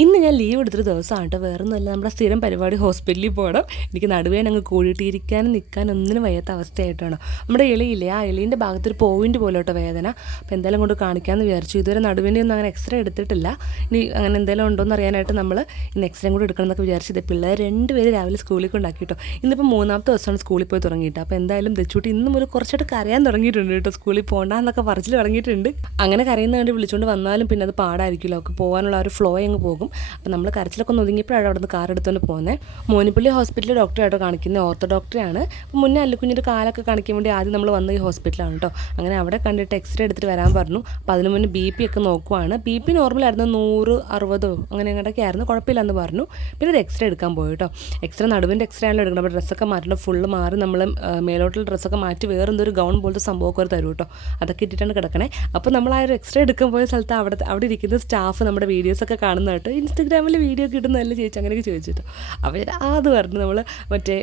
ഇന്ന് ഞാൻ ലീവ് എടുത്തൊരു ദിവസമാണ് കേട്ടോ. വേറെ ഒന്നുമല്ല, നമ്മുടെ സ്ഥിരം പരിപാടി ഹോസ്പിറ്റലിൽ പോകണം. എനിക്ക് നടുവേന അങ്ങ് കൂടിയിട്ടിരിക്കാനും നിൽക്കാനും ഒന്നിനും വയ്യാത്ത അവസ്ഥയായിട്ടാണ്. നമ്മുടെ എളിയില്ലേ, ആ എളീൻ്റെ ഭാഗത്തൊരു പോയിൻ്റ് പോലെ കേട്ടോ വേദന. അപ്പോൾ എന്തായാലും കൊണ്ട് കാണിക്കാമെന്ന് വിചാരിച്ചു. ഇതുവരെ നടുവിൻ്റെ ഒന്നും അങ്ങനെ എക്സ്റേ എടുത്തിട്ടില്ല. ഇനി അങ്ങനെ എന്തെങ്കിലും ഉണ്ടോ എന്ന് അറിയാനായിട്ട് നമ്മൾ ഇന്ന് എക്സ്റേ കൂടി എടുക്കണം എന്നൊക്കെ വിചാരിച്ചത്. പിള്ളേർ രണ്ടുപേര് രാവിലെ സ്കൂളിൽ കൊണ്ടാക്കി കേട്ടോ. ഇന്നിപ്പോൾ മൂന്നാമത്തെ ദിവസമാണ് സ്കൂളിൽ പോയി തുടങ്ങിയിട്ട്. അപ്പോൾ എന്തായാലും തെച്ചൂട്ടി ഇന്നും ഒരു കുറച്ചായിട്ട് കരയാൻ തുടങ്ങിയിട്ടുണ്ട് കേട്ടോ. സ്കൂളിൽ പോകണ്ടെന്നൊക്കെ പറച്ചിൽ തുടങ്ങിയിട്ടുണ്ട്. അങ്ങനെ കരയുന്ന കണ്ട് വിളിച്ചുകൊണ്ട് വന്നാലും പിന്നെ അത് പാടായിരിക്കുമല്ലോ. അവർക്ക് പോകാനുള്ള ഒരു ഫ്ലോ അങ്ങ് പോകും. അപ്പോൾ നമ്മൾ കരച്ചിലൊക്കെ ഒന്ന് ഒതുങ്ങിയപ്പോഴാണ് അവിടെ നിന്ന് കാർ എടുത്തുകൊണ്ട് പോകുന്നത്. മോനിപ്പള്ളി ഹോസ്പിറ്റലിൽ ഡോക്ടറായിട്ടോ കാണിക്കുന്നത്, ഓർത്തോ ഡോക്ടറാണ്. അപ്പോൾ മുന്നേ അല്ലുക്കുഞ്ഞിൻ്റെ കാലൊക്കെ കാണിക്കാൻ വേണ്ടി ആദ്യം നമ്മൾ വന്ന ഈ ഹോസ്പിറ്റലാണ് കേട്ടോ. അങ്ങനെ അവിടെ കണ്ടിട്ട് എക്സ്റേ എടുത്തിട്ട് വരാൻ പറഞ്ഞു. അപ്പോൾ അതിന് മുന്നേ ബി പി ഒക്കെ നോക്കുവാണ്. ബി പി നോർമലായിരുന്നു, 100, 60 അങ്ങനെ അങ്ങോട്ടൊക്കെ ആയിരുന്നു, കുഴപ്പമില്ലെന്ന് പറഞ്ഞു. പിന്നെ അത് എക്സ്റേ എടുക്കാൻ പോയി കേട്ടോ. എക്സ്റേ നടുവിൻ്റെ എക്സ്റേ ആണല്ലോ എടുക്കണം. അപ്പോൾ ഡ്രസ്സൊക്കെ മാറ്റണം, ഫുള്ള് മാറി നമ്മൾ മേലോട്ടുള്ള ഡ്രസ്സൊക്കെ മാറ്റി വേറെന്തോ ഒരു ഗൗൺ പോലത്തെ സംഭവമൊക്കെ ഒരു തരും കേട്ടോ. അതൊക്കെ ഇട്ടിട്ടാണ് കിടക്കണേ. അപ്പോൾ നമ്മൾ ആ ഒരു എക്സ്റേ എടുക്കാൻ പോയ സ്ഥലത്ത് അവിടെ ഇരിക്കുന്ന സ്റ്റാഫ് നമ്മുടെ വീഡിയോസൊക്കെ കാണുന്ന കേട്ടോ. ഇൻസ്റ്റഗ്രാമിൽ വീഡിയോ കിട്ടുന്നതല്ലേ ചേച്ചി, അങ്ങനെയൊക്കെ ചോദിച്ചിട്ടോ. അപ്പോൾ അത് പറഞ്ഞു നമ്മൾ മറ്റേ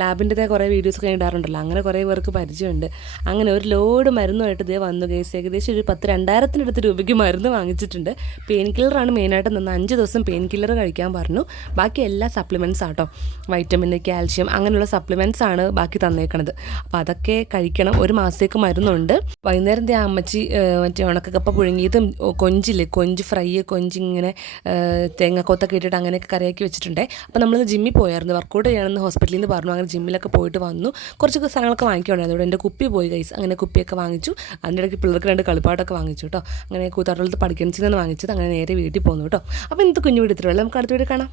ലാബിൻ്റെ കുറേ വീഡിയോസൊക്കെ ഇടാറുണ്ടല്ലോ, അങ്ങനെ കുറേ പേർക്ക് പരിചയമുണ്ട്. അങ്ങനെ ഒരു ലോഡ് മരുന്നുമായിട്ട് ഇതേ വന്നു കേസ്. ഏകദേശം ഒരു 10,000-2000 രൂപയ്ക്ക് മരുന്ന് വാങ്ങിച്ചിട്ടുണ്ട്. പെയിൻ കില്ലറാണ് മെയിനായിട്ട് നിന്ന് 5 ദിവസം പെയിൻ കില്ലർ കഴിക്കാൻ പറഞ്ഞു. ബാക്കി എല്ലാ സപ്ലിമെൻറ്റ്സ് ആട്ടോ, വൈറ്റമിൻ, കാൽഷ്യം അങ്ങനെയുള്ള സപ്ലിമെൻറ്റ്സ് ആണ് ബാക്കി തന്നേക്കണത്. അപ്പോൾ അതൊക്കെ കഴിക്കണം. ഒരു മാസത്തേക്ക് മരുന്നുണ്ട്. വൈകുന്നേരം അമ്മച്ചി മറ്റേ ഉണക്കക്കപ്പ പുഴുങ്ങിയതും കൊഞ്ചില്ലേ, കൊഞ്ച് ഫ്രൈ, കൊഞ്ചിങ്ങനെ തേങ്ങാക്കൊത്തൊക്കെ ഇട്ടിട്ട് അങ്ങനെയൊക്കെ കറിയാക്കി വെച്ചിട്ടുണ്ടേ. അപ്പോൾ നമ്മൾ ജിമ്മിൽ പോയായിരുന്നു, വർക്കൗട്ട് ചെയ്യണമെന്ന് ഹോസ്പിറ്റലിൽ നിന്ന് പറഞ്ഞു. അങ്ങനെ ജിമ്മിലൊക്കെ പോയിട്ട് വന്നു. കുറച്ചൊക്കെ സാധനങ്ങളൊക്കെ വാങ്ങിക്കുന്നുണ്ടായിരുന്നു. അതുകൊണ്ട് എൻ്റെ കുപ്പി പോയി ഗൈസ്. അങ്ങനെ കുപ്പിയൊക്കെ വാങ്ങിച്ചു. അതിൻ്റെ ഇടയ്ക്ക് പിള്ളേർക്ക് 2 കളിപ്പാട്ടൊക്കെ വാങ്ങിച്ചു കേട്ടോ. അങ്ങനെ കൂത്താട്ടുള്ളത് പഠിക്കണിച്ചിൽ നിന്ന് വാങ്ങിച്ചത്. അങ്ങനെ നേരെ വീട്ടിൽ പോകുന്നു കേട്ടോ. അപ്പോൾ ഇന്നത്തെ കുഞ്ഞു വീട് ഇത്രയുള്ളൂ. നമുക്ക് അടുത്ത വീഡിയോ കാണാം.